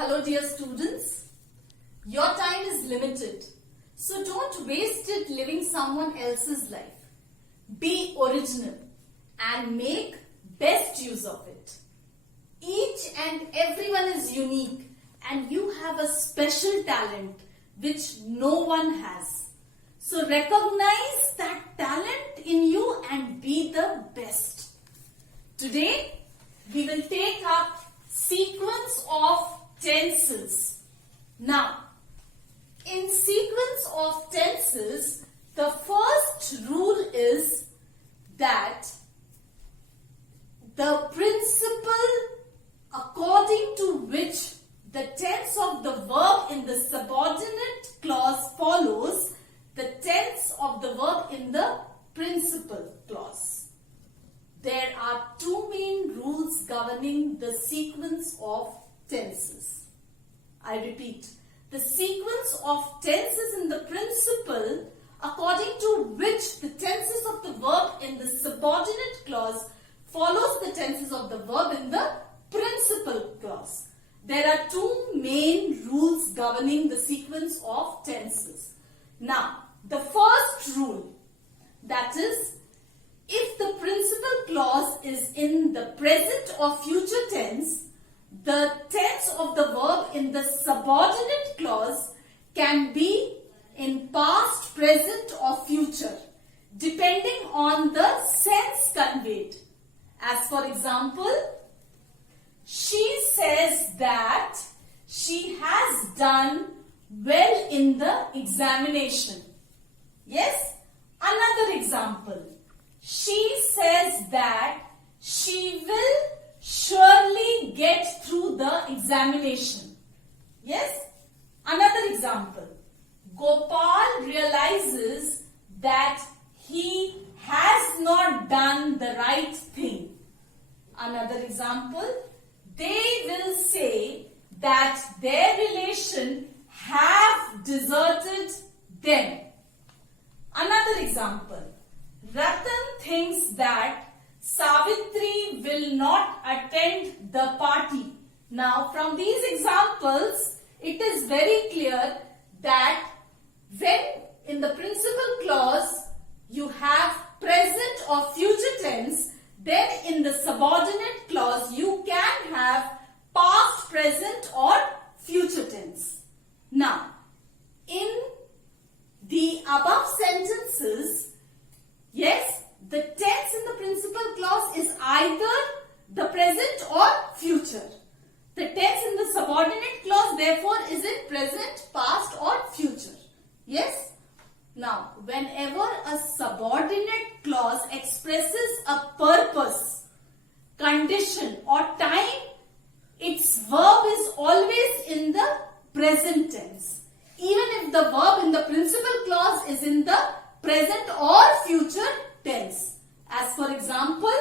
Hello dear students, your time is limited, so don't waste it living someone else's life. Be original and make best use of it. Each and everyone is unique and you have a special talent which no one has. So recognize that talent in you and be the best. Today we will take up sequence of tenses. Now, in sequence of tenses, the first rule is that the principle according to which the tense of the verb in the subordinate clause follows the tense of the verb in the principal clause. There are two main rules governing the sequence of tenses. I repeat, the sequence of tenses in the principle according to which the tenses of the verb in the subordinate clause follows the tenses of the verb in the principal clause. There are two main rules governing the sequence of tenses. Now, the first rule, that is, if the principal clause is in the present or future tense, the tense of the verb in the subordinate clause can be in past, present or future, depending on the sense conveyed. As for example, she says that she has done well in the examination. Yes? Another example. She says that she will surely get through the examination. Yes? Another example. Gopal realizes that he has not done the right thing. Another example. They will say that their relation have deserted them. Another example. Ratan thinks that Savitri will not attend the party. Now, from these examples, it is very clear that when in the principal clause you have present or future tense, then in the subordinate clause you can have past, present or future tense. Now, in the above sentences, yes, the tense in the principal clause is either the present or future. The tense in the subordinate clause therefore is in present, past or future. Yes? Now, whenever a subordinate clause expresses a purpose, condition or time, its verb is always in the present tense. Even if the verb in the principal clause is in the present or future tense. As for example,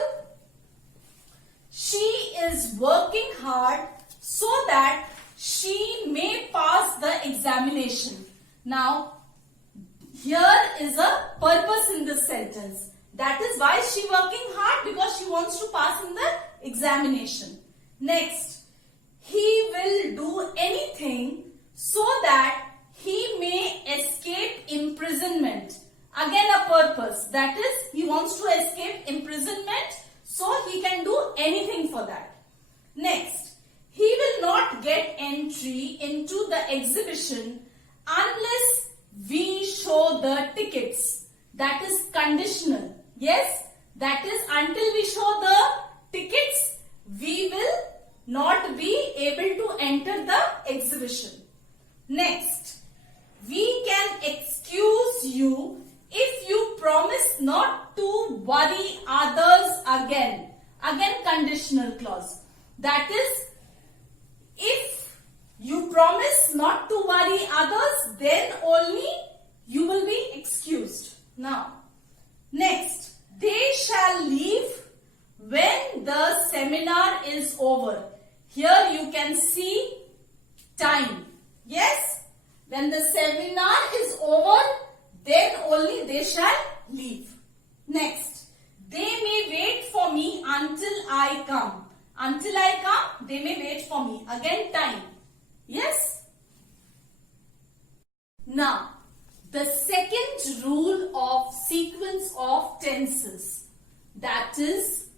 she is working hard so that she may pass the examination. Now, here is a purpose in this sentence. That is why she working hard, because she wants to pass in the examination. Next, he will do anything so that he may escape imprisonment. Again a purpose, that is, he wants to escape imprisonment, so he can do anything for that. Next, he will not get entry into the exhibition unless we show the tickets. That is conditional. Yes, that is, until we show the tickets, we will not be able to enter the exhibition. Next, we can excuse you if you promise not to worry others again. Again conditional clause. That is, if you promise not to worry others, then only you will be excused. Now, next, they shall leave when the seminar is over. Here you can see time. Yes? When the seminar is over, then only they shall leave. Next, they may wait for me until I come. Until I come, they may wait for me. Again time. Yes? Now, the second rule of sequence of tenses, that is,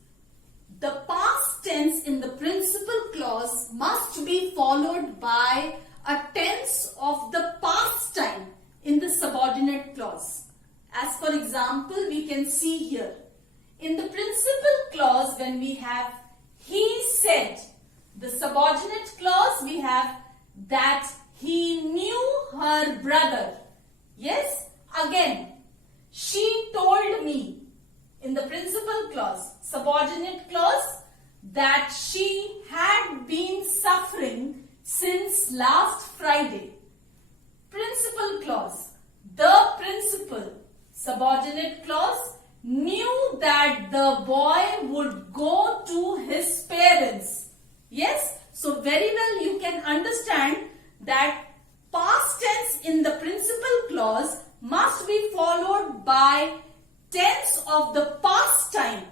the past tense in the principal clause must be followed by a tense of the past time in the subordinate clause. As for example, we can see here, in the principal clause when we have he said, the subordinate clause we have that he knew her brother. Yes, again, she told me. In the principal clause, subordinate clause, that she had been suffering since last Friday. Principal clause, the principal, subordinate clause, knew that the boy would go to his parents. Yes, so very well you can understand that past tense in the principal clause must be followed by tense of the past time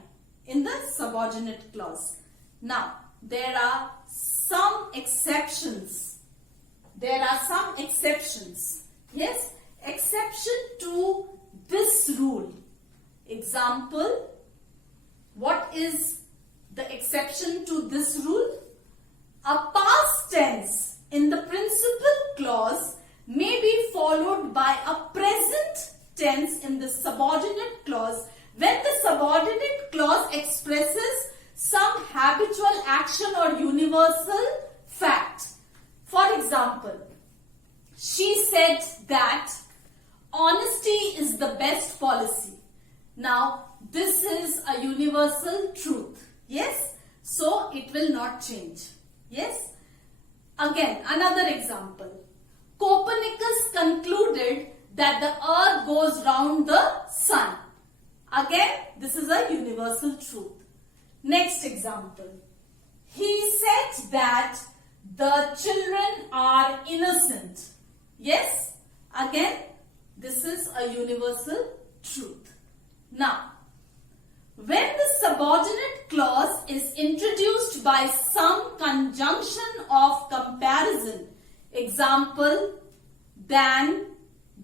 in the subordinate clause. Now, there are some exceptions. Yes, exception to this rule. Example, what is the exception to this rule? A past tense in the principal clause may be followed by a present tense in the subordinate clause when the subordinate clause expresses some habitual action or universal fact. For example, she said that honesty is the best policy. Now, this is a universal truth. Yes? So, it will not change. Yes? Again, another example. Copernicus concluded that the earth goes round the sun. Again, this is a universal truth. Next example. He said that the children are innocent. Yes? Again, this is a universal truth. Now, when the subordinate clause is introduced by some conjunction of comparison, example, then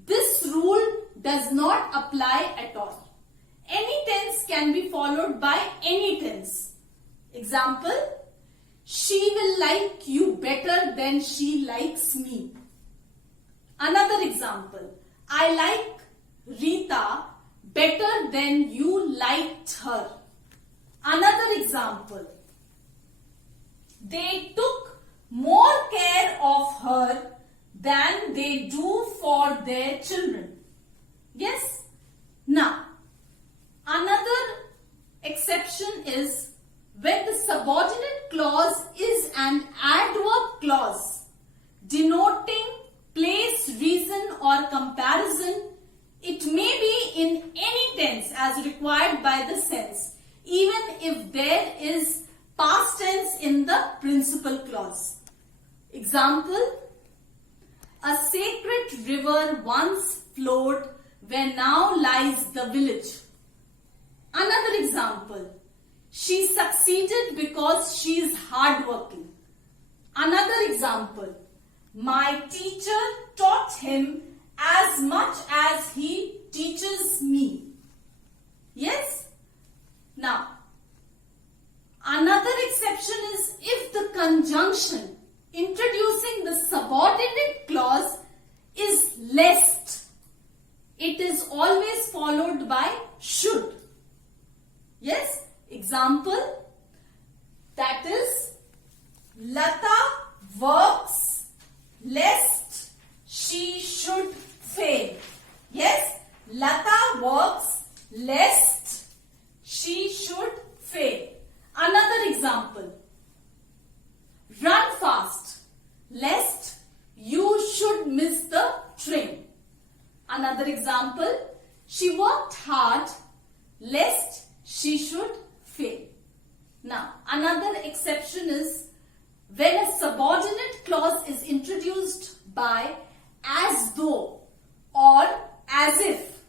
this rule does not apply at all. Any tense can be followed by any tense. Example, she will like you better than she likes me. Another example, I like Rita better than you liked her. Another example, they took more care of her than they do for their children. Yes? Now, another exception is when the subordinate clause is an adverb clause denoting place, reason or comparison. It may be in any tense as required by the sense, even if there is past tense in the principal clause. Example, a sacred river once flowed where now lies the village. Another example, she succeeded because she is hardworking. Another example, my teacher taught him as much as he teaches me. Yes? Now, another exception is if the conjunction introducing the subordinate clause is lest. It is always followed by should. Yes? Example, that is, Lata works lest she should fail. Yes? Lata works lest she should fail. Another example, run fast lest you should miss the train. Another example, she worked hard lest she should fail. Now, another exception is when a subordinate clause is introduced by as though or as if.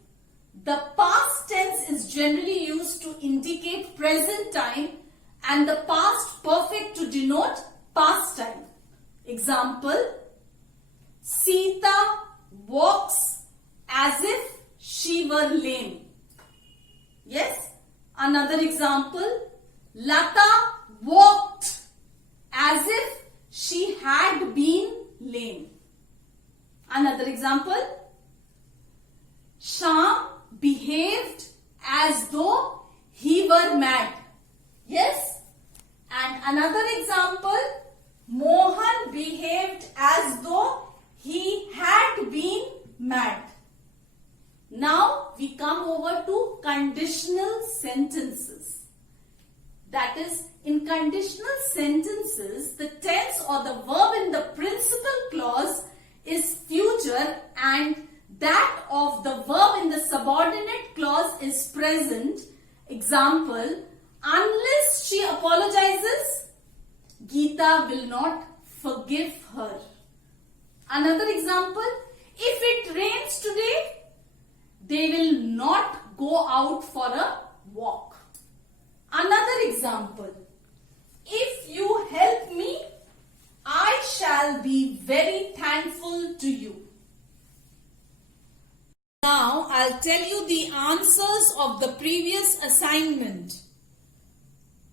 The past tense is generally used to indicate present time and the past perfect to denote past time. Example, Sita walks as if she were lame. Yes. Another example, Lata walked as if she had been lame. Another example, Shyam behaved as though he were mad. Yes. And another example, Mohan behaved as though he had been mad. Now we come over to conditional sentences. That is, in conditional sentences, the tense or the verb in the principal clause is future and that of the verb in the subordinate clause is present. Example, unless she apologizes, Geeta will not forgive her. Another example, if it rains today, they will not go out for a walk. Another example, if you help me, I shall be very thankful to you. Now I'll tell you the answers of the previous assignment.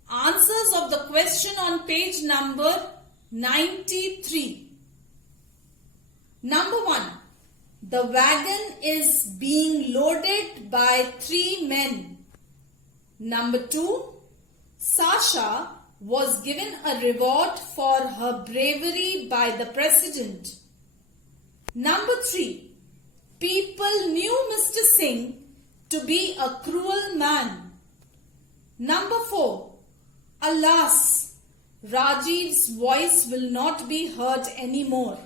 Answers of the question on page number 93. Number 1. The wagon is being loaded by 3 men. Number 2. Sasha was given a reward for her bravery by the president. Number 3. People knew Mr. Singh to be a cruel man. Number 4. Alas, Rajiv's voice will not be heard anymore.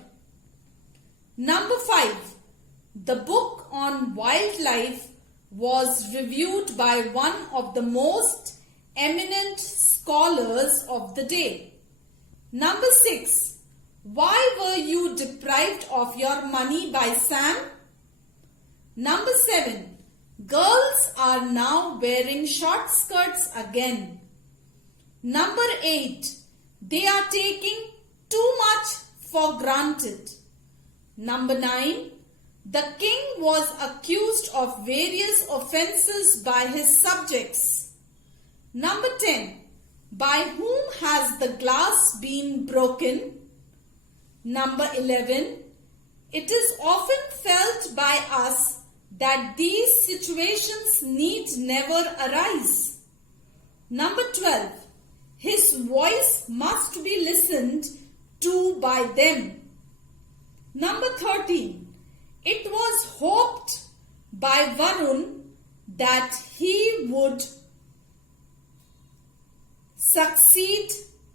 Number 5. The book on wildlife was reviewed by one of the most eminent scholars of the day. Number 6. Why were you deprived of your money by Sam? Number 7. Girls are now wearing short skirts again. Number 8. They are taking too much for granted. Number 9. The king was accused of various offences by his subjects. Number 10. By whom has the glass been broken? Number 11. It is often felt by us that these situations need never arise. Number 12. His voice must be listened to by them. Number 13. It was hoped by Varun that he would succeed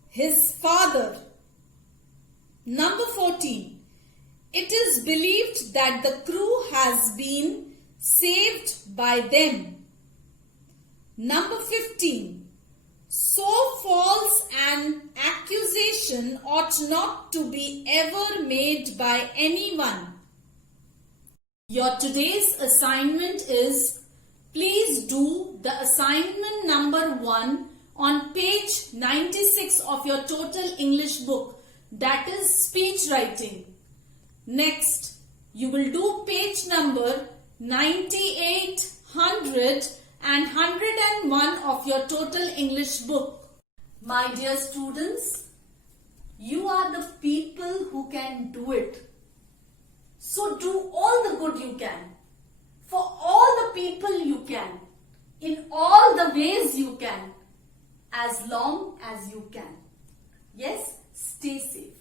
his father. Number 14. It is believed that the crew has been saved by them. Number 15. So false an accusation ought not to be ever made by anyone. Your today's assignment is, please do the assignment number 1 on page 96 of your total English book, that is speech writing. Next, you will do page number 98, 100 and 101 of your total English book. My dear students, you are the people who can do it. So do all the good you can, for all the people you can, in all the ways you can, as long as you can. Yes, stay safe.